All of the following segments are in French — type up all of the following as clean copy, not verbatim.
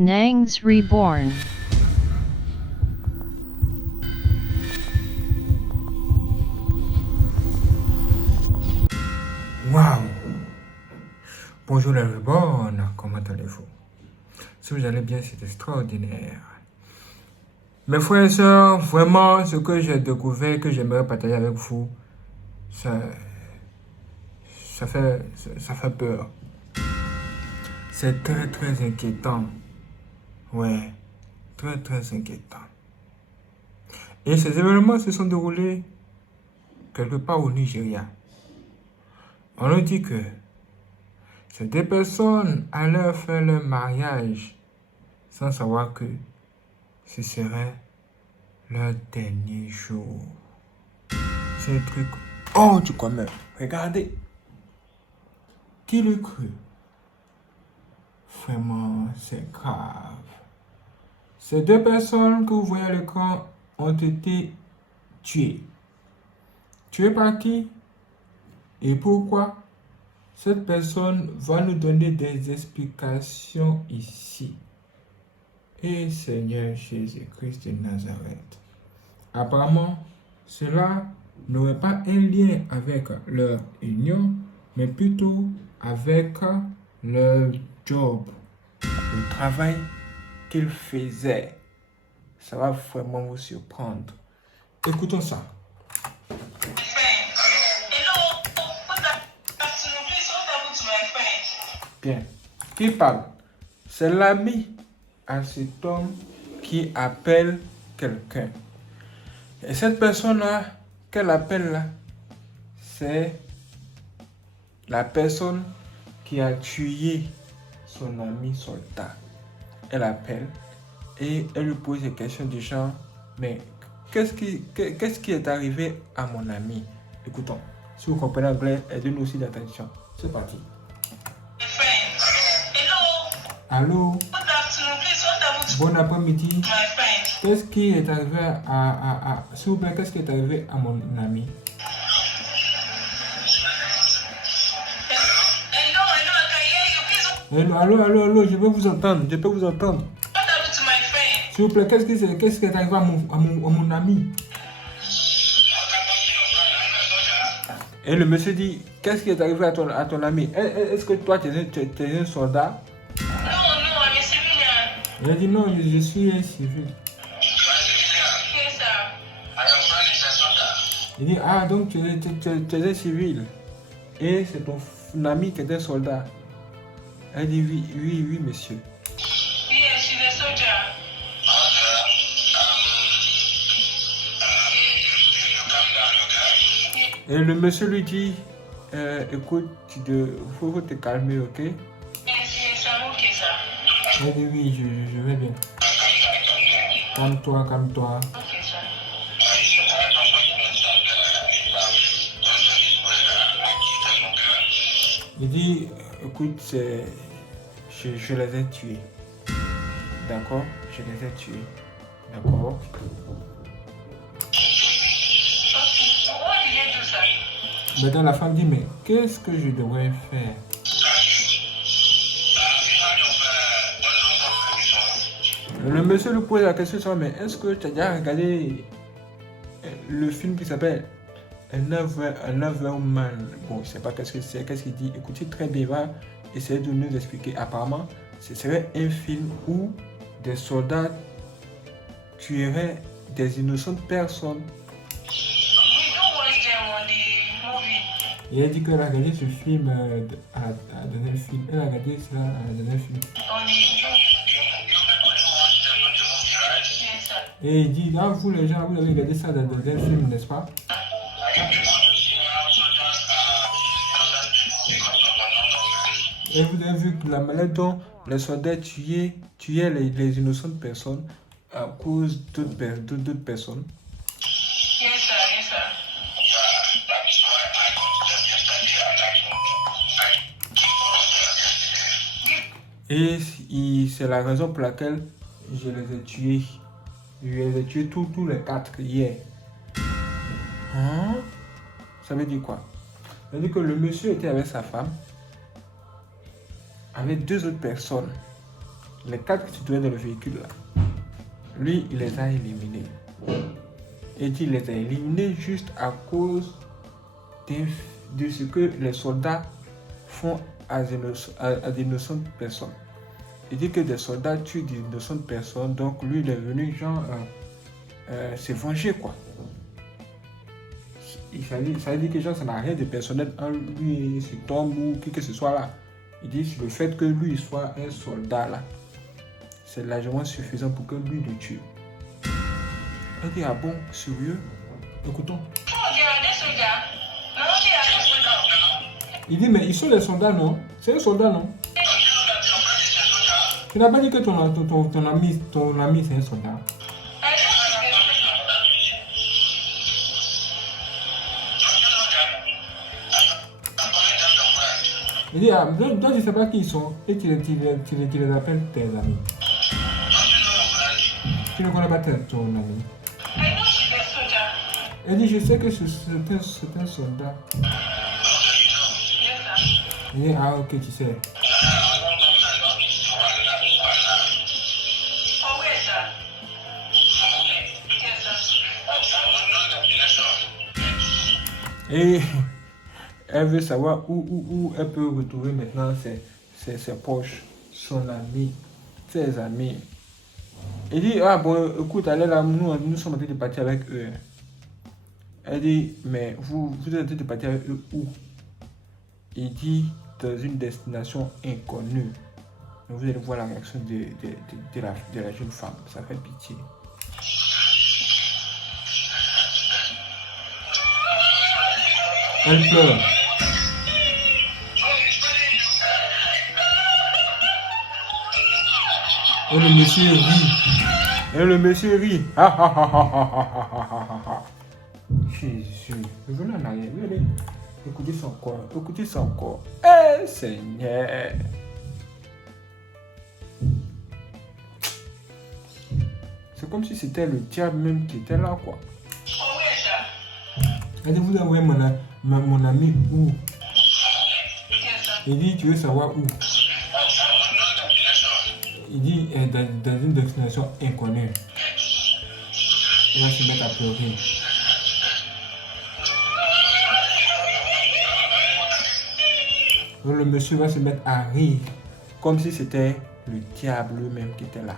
Nangs Reborn. Waouh! Bonjour les Reborn, comment allez-vous? Si vous allez bien, c'est extraordinaire. Mes frères et sœurs, vraiment, ce que j'ai découvert, que j'aimerais partager avec vous, ça, ça fait peur. C'est très, très inquiétant. Ouais, très, très inquiétant. Et ces événements se sont déroulés quelque part au Nigeria. On nous dit que ces deux personnes allaient faire leur mariage sans savoir que ce serait leur dernier jour. C'est un truc hors du commun. Regardez. Qui le crut? Vraiment, c'est grave. Ces deux personnes que vous voyez à l'écran ont été tuées. Tuées par qui? Et pourquoi? Cette personne va nous donner des explications ici. Et Seigneur Jésus-Christ de Nazareth. Apparemment, cela n'aurait pas un lien avec leur union, mais plutôt avec leur job, le travail qu'ils faisaient. Ça va vraiment vous surprendre. Écoutons ça. Bien. Qui parle? C'est l'ami à cet homme qui appelle quelqu'un. Et cette personne-là, qu'elle appelle là, c'est la personne qui a tué son ami soldat. Elle appelle et elle lui pose des questions du genre, mais qu'est-ce qui est arrivé à mon ami? Écoutons. Si vous comprenez l'anglais, aidez-nous aussi d'attention. C'est parti. Allô? Bon après-midi. Qu'est-ce qui est arrivé s'il vous plaît, qu'est-ce qui est arrivé à mon ami? Allô, je peux vous entendre, S'il vous plaît, qu'est-ce qui est arrivé à mon ami? Et le monsieur dit, qu'est-ce qui est arrivé à ton ami? Est-ce que toi, tu es un soldat? Il a dit, non, je suis un civil. Il dit, ah, donc tu es un civil. Et c'est ton ami qui est un soldat. Elle dit, oui, monsieur. Et le monsieur lui dit, écoute, faut te calmer, ok? Elle dit, oui, je vais bien. Calme-toi. Il dit, écoute, je les ai tués. D'accord? Je les ai tués. D'accord? Maintenant, la femme dit, mais qu'est-ce que je devrais faire? Le monsieur lui pose la question, mais est-ce que tu as déjà regardé le film qui s'appelle Another Man? Bon, je ne sais pas qu'est-ce qu'il dit. Écoutez très bien, il va essayer de nous expliquer. Apparemment, ce serait un film où des soldats tueraient des innocentes personnes. Il a dit qu'elle a regardé ce film dans un film. Elle a regardé cela dans un film. Et il dit, ah, vous les gens, vous avez regardé ça dans un film, n'est-ce pas? Et vous avez vu que la manière dont les soldats tuaient les innocentes personnes à cause d'autres personnes. Et c'est la raison pour laquelle je les ai tués. Je les ai tués tous les 4 hier. Hein? Ça veut dire quoi? Ça veut dire que le monsieur était avec sa femme, avec 2 autres personnes. les 4 qui se trouvaient dans le véhicule là, lui, il les a éliminés. Et il les a éliminés juste à cause de ce que les soldats font à d'innocentes personnes. Il dit que des soldats tuent d'innocentes personnes, donc lui, il est venu genre se venger, quoi. Ça veut dire que genre, ça n'a rien de personnel en lui et cet homme ou qui que ce soit là. Il dit le fait que lui soit un soldat là, c'est largement suffisant pour que lui le tue. Il dit ah bon, sérieux? Écoutons. Il dit mais ils sont des soldats non? C'est un soldat non? Tu n'as pas dit que ton ami c'est un soldat? Il dit, ah, donc tu ne sais pas qui ils sont et tu les appelles tes amis. Tu ne connais pas ton ami. Il dit, je sais que c'est un soldat. Il dit, ah ok, tu sais. Et elle veut savoir où elle peut retrouver maintenant ses proches, son ami, ses amis. Il dit, ah bon, écoute, allez là, nous sommes en train de partir avec eux. Elle dit, mais vous êtes en train de partir avec eux où? Il dit, dans une destination inconnue. Vous allez voir la réaction de la jeune femme, ça fait pitié. Elle pleure. Et le monsieur rit. Et le monsieur rit. Jésus. Venez en arrière. Venez. Écoutez ça encore. Écoutez ça encore. Eh Seigneur. C'est comme si c'était le diable même qui était là, quoi. Elle dit, vous envoyez mon ami où? Il dit, tu veux savoir où? Il dit, dans une destination inconnue. Il va se mettre à pleurer. Donc le monsieur va se mettre à rire, comme si c'était le diable lui-même qui était là.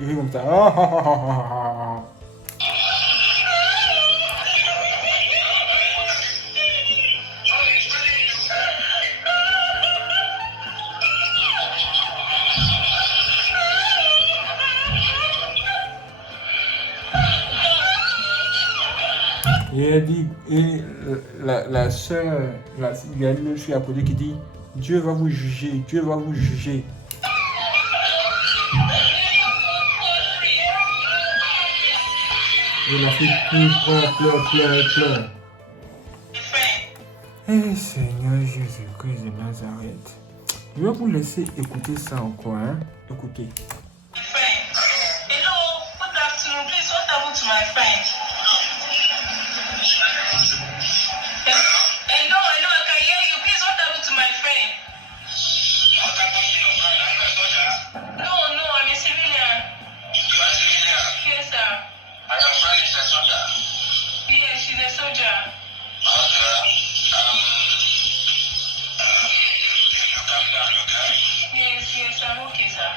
Il rit comme ça. Et elle dit, et la soeur, il y a une fille à côté qui dit, Dieu va vous juger, Dieu va vous juger. Et la fille pleure. Eh Seigneur Jésus-Christ de Nazareth. Je vais vous laisser écouter ça encore, hein. Écoutez. Hello, good afternoon. Please, what happened to my friend? Hello, I can hear you. Please, what happened to my friend? What happened to your friend? Are you a soldier? No, I'm a civilian. You are a civilian? Yes, sir. And your friend is a soldier? Yes, she's a soldier. Okay. You calm down, okay? Yes, I'm okay, sir.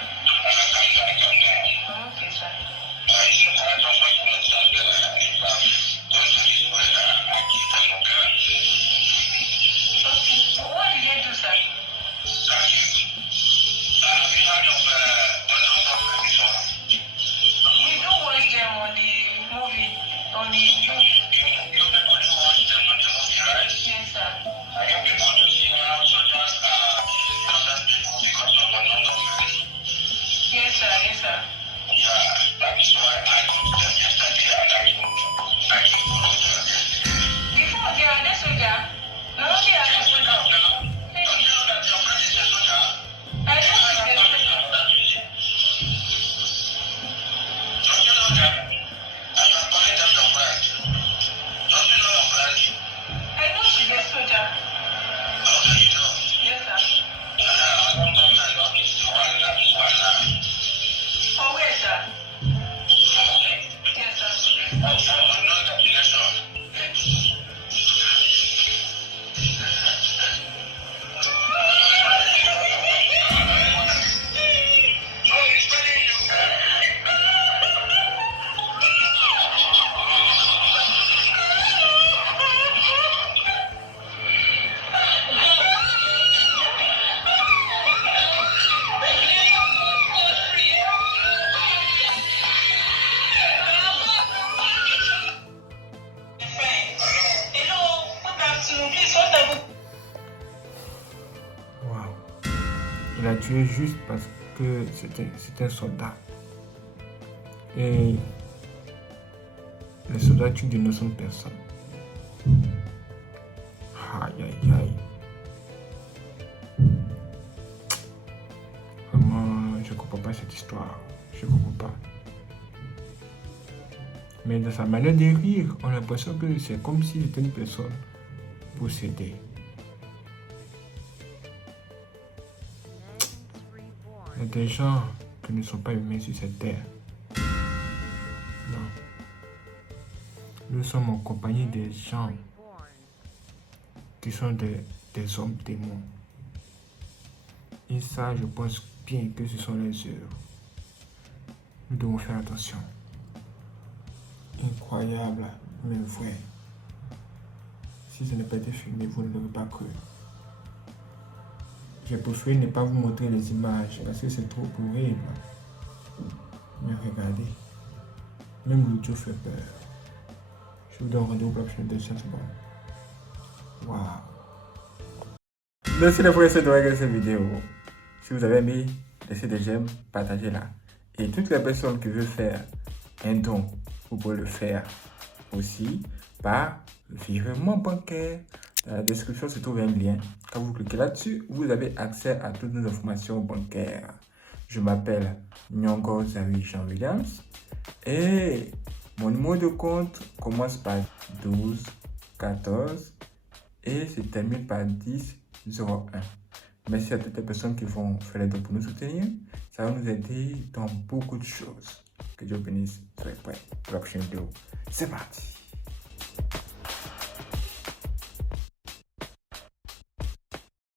saute à vous. Waouh. Il a tué juste parce que c'était un soldat. Et les soldats tuent d'innocentes personnes. Aïe, aïe, aïe. Vraiment, je ne comprends pas cette histoire. Je ne comprends pas. Mais dans sa manière de rire, on a l'impression que c'est comme si c'était une personne possédée. Il y a des gens qui ne sont pas humains sur cette terre. Non. Nous sommes en compagnie des gens qui sont des hommes démons. Et ça, je pense bien que ce sont les heures. Nous devons faire attention. Incroyable, mais vrai. Si ce n'est pas été filmé, vous ne l'aurez pas cru. J'ai préféré ne pas vous montrer les images parce que c'est trop horrible. Mais regardez, même l'audio fait peur. Je vous donne rendez-vous pour la prochaine deuxième seconde. Waouh! Merci les frères et sœurs de regarder cette vidéo. Si vous avez aimé, laissez des j'aime, partagez-la. Et toutes les personnes qui veulent faire un don, vous pouvez le faire aussi par virement bancaire. Dans la description se trouve un lien. Quand vous cliquez là-dessus, vous avez accès à toutes nos informations bancaires. Je m'appelle Nyongo Zari Jean Williams et mon numéro de compte commence par 12 14 et se termine par 10 01. Merci à toutes les personnes qui vont faire les dons pour nous soutenir. Ça va nous aider dans beaucoup de choses. Que Dieu bénisse. Soyez prêts pour la prochaine vidéo. C'est parti.